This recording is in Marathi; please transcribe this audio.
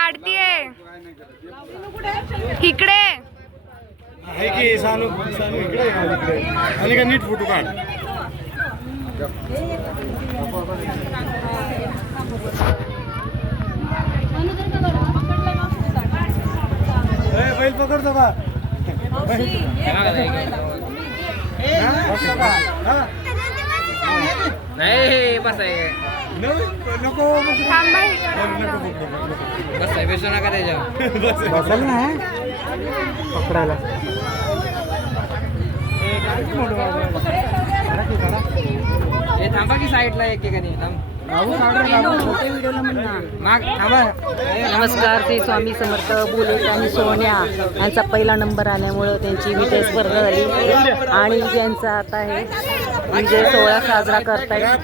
काढतीये इकडे आहे की सानू सानू इकडे आणि का नीट फोटो काढ. बैल पकडतो का? नाही बस आहे नको थांबा बस आहे बेसू नका त्याच्यावर बसल ना पकडायला. हे थांबा की साईडला एक ठिकाणी माग थांबा. नमस्कार. श्री स्वामी समर्थ. बुलेट आणि सोन्या यांचा पहिला नंबर आल्यामुळं त्यांची विजय स्पर्धा झाली आणि ज्यांचा आता हे विजय सोहळा साजरा करतायत.